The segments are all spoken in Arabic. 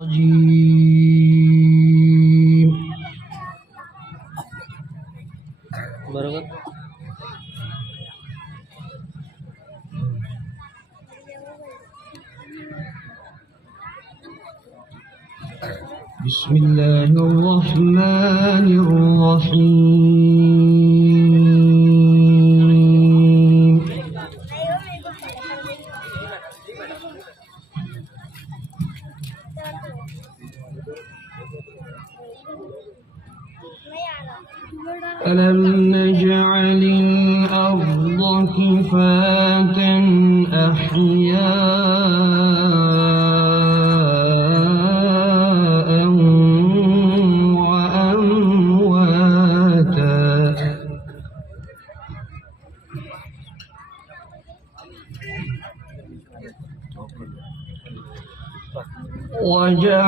الرجيم بركة بسم الله الرحمن الرحيم ألم نجعل الأرض كفاتا أحياء وأمواتا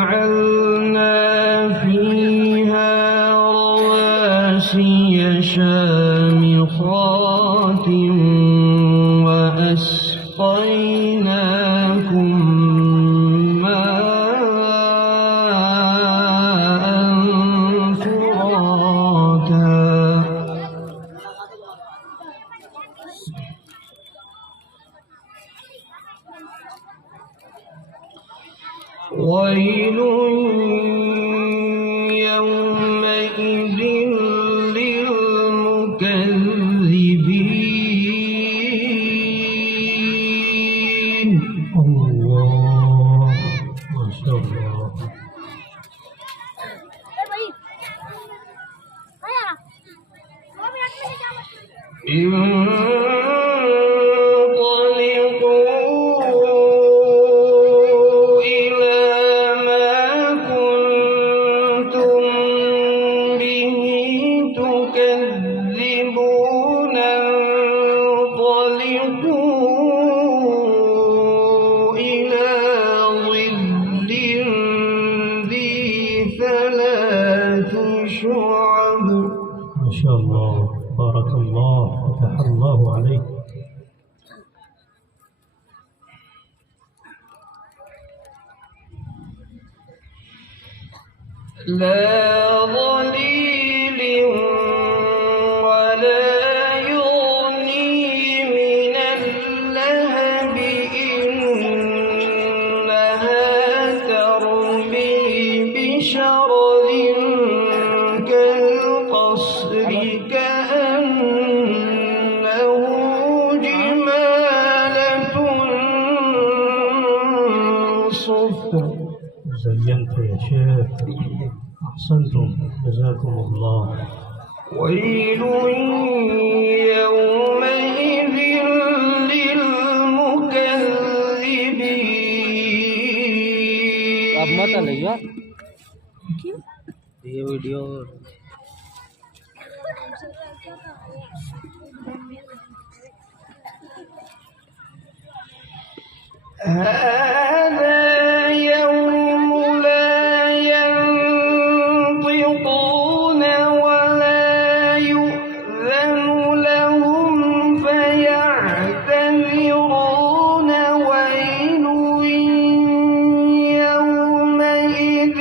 وجعلنا فيها رواسي شامخات وأسقيناكم ماء فراتا ويل يومئذ للمكذبين الله ما شاء الله انطلقوا إلى ما كنتم به تكذبون انطلقوا إلى ظل ذي ثلاث شعب ما شاء الله بارك الله فتح الله عليك لا ظليل ولا يغني من اللهب إنها ترمي بشرر كالقصر كأنه جمالة صفر زينت يا شيخ أحسنتم جزاكم الله ويل يومئذ للمكذبين अब मत आइए ये वीडियो هذا يوم لا ينطقون ولا يؤذن لهم فيعتذرون ويل يومئذ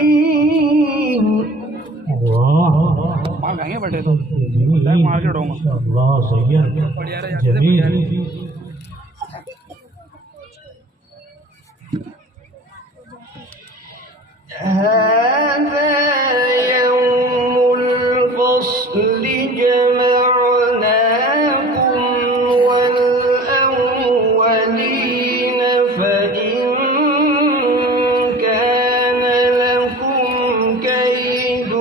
للمكذبين الله बैठे तो मार्केट होगा अल्लाह सैयद जमील هذا يوم الفصل جمعناكم والأولين فإن كان لكم كيد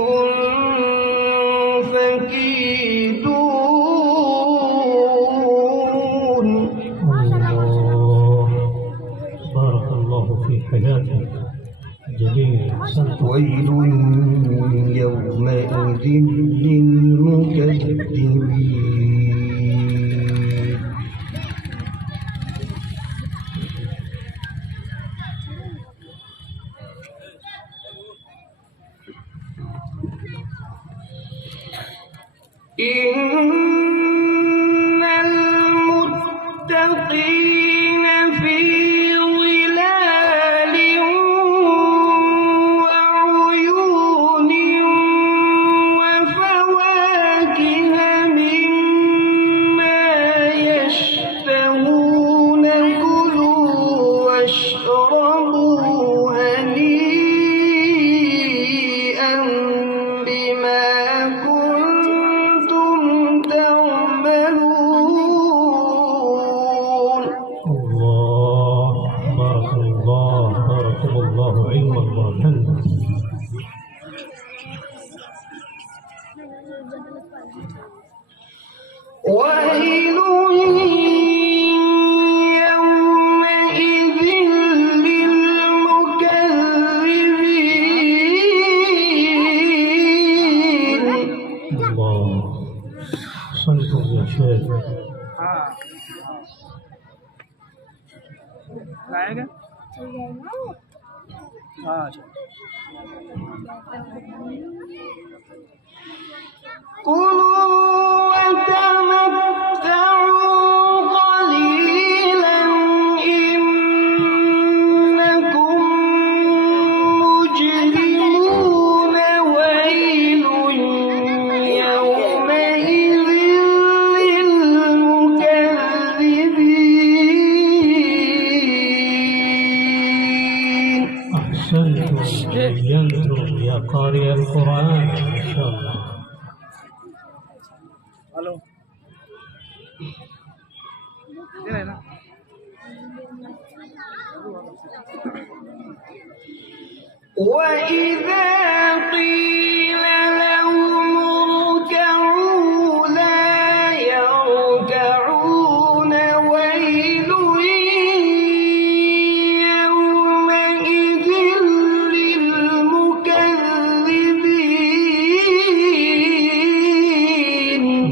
فكيدون الله بارك الله في حياتك جميل ويل يومئذ للمكذبين إن المتقين في مرة. ويل يومئذ للمكذبين. الله أحسنتم يا شيخ. लाएगा अच्छा كلوا وتمتعوا قليلا إنكم مجرمون. ويل يومئذ للمكذبين. أحسنتم وبينتم يا قارئ القرآن ما شاء الله. हेलो ये ना وإذا قيل لهم اركعوا لا يركعون. ويل يومئذ للمكذبين.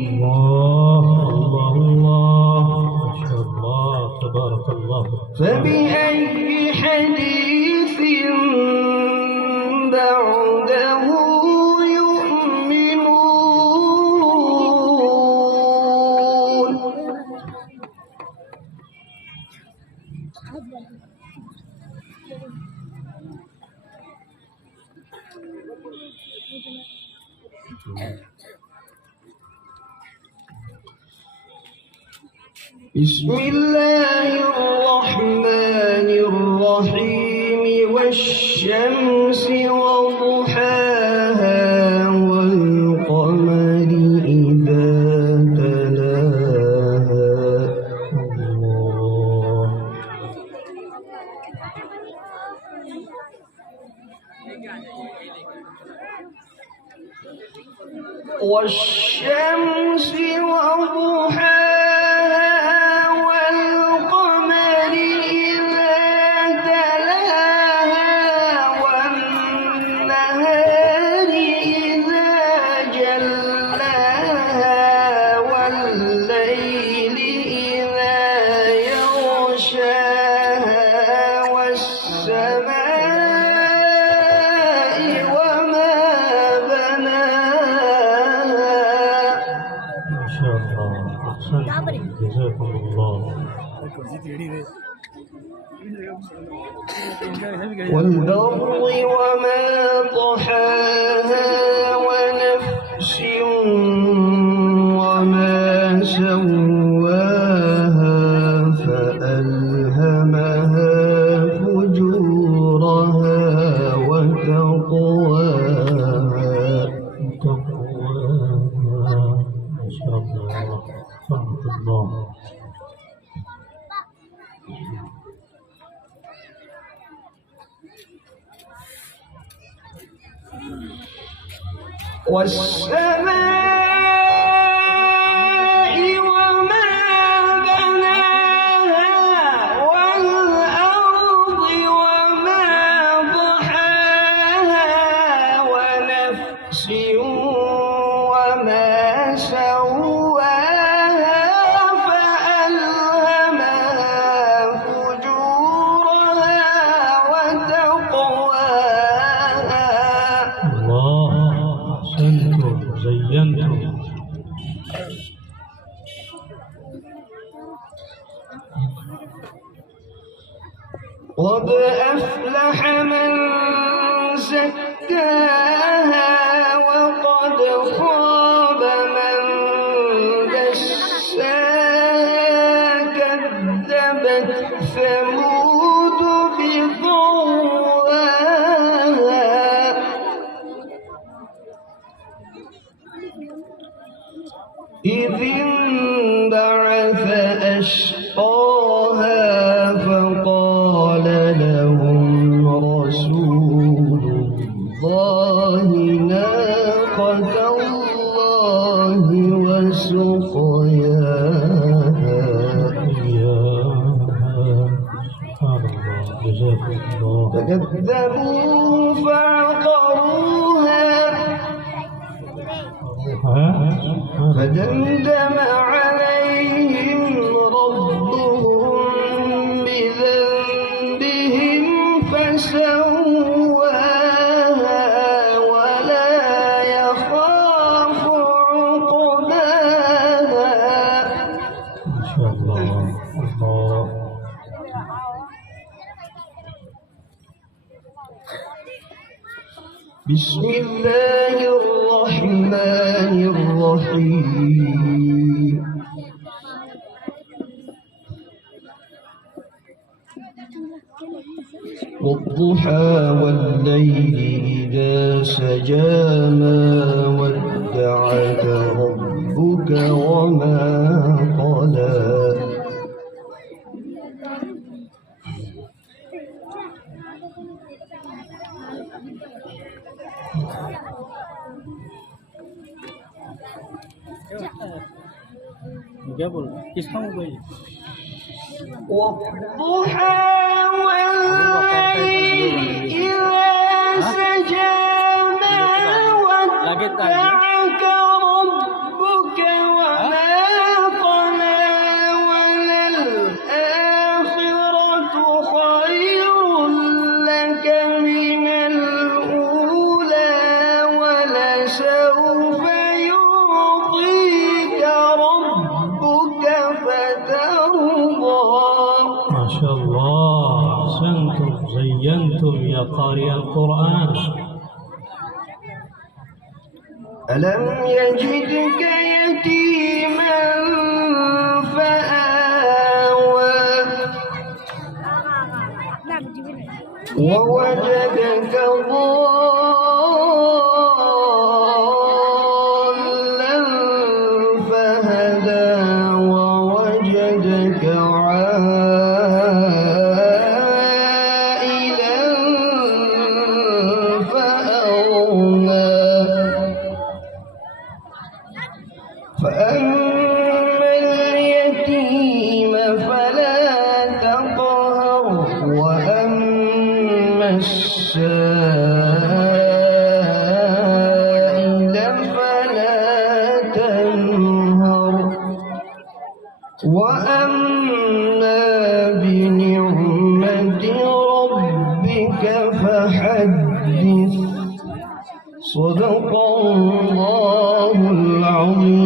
الله الله ما شاء الله تبارك الله. فبأي حديث بعده يؤمنون. بسم الله الرحمن الرحيم. والشمس وضحاها والقمر إذا تلاها. الله والشمس وضحاها والقمر إذا تلاها والنهار إذا جلاها والليل إذا يغشاها والسماء وما بناها. ما شاء الله أحسنتم جزاكم الله. والأرض وما طحاها ونفس وما سواها فألهمها فجورها وتقواها. ما شاء الله تبارك الله. والسماء وما بناها والأرض وما ضحاها ونفس وما سواها فألهمها فجورها وتقواها. الله أحسنتم زينتم. قد أفلح من زكاها وقد خاب من دساها. كذبت ثمود بطغواها إذ انبعث أشقاها فقال لهم رسول جزاكم الله. فكذبوا فعقروها فدمدم عليهم ربهم بذنبهم فسواها ولا يخاف عقباها. ما شاء الله. الله. بسم الله الرحمن الرحيم. والضحى والليل إذا سجى ما ودعك ربك وما قلى. क्या बोल किसका मोबाइल والضحى والليل إذا سجى ما ودعك ربك وما قلى وللآخرة خير لك من الأولى ولسوف يعطيك ربك فترضى. ما شاء الله. أحسنتم زينتم يا قارئ القرآن. ألم يجدك يتيما فآوى ووجدك ضالا فهدى ووجدك عائلا فأغنى. فأما اليتيم فلا تقهر وأما السائل فلا تنهر وأما بنعمة ربك فحدث. صدق الله العظيم.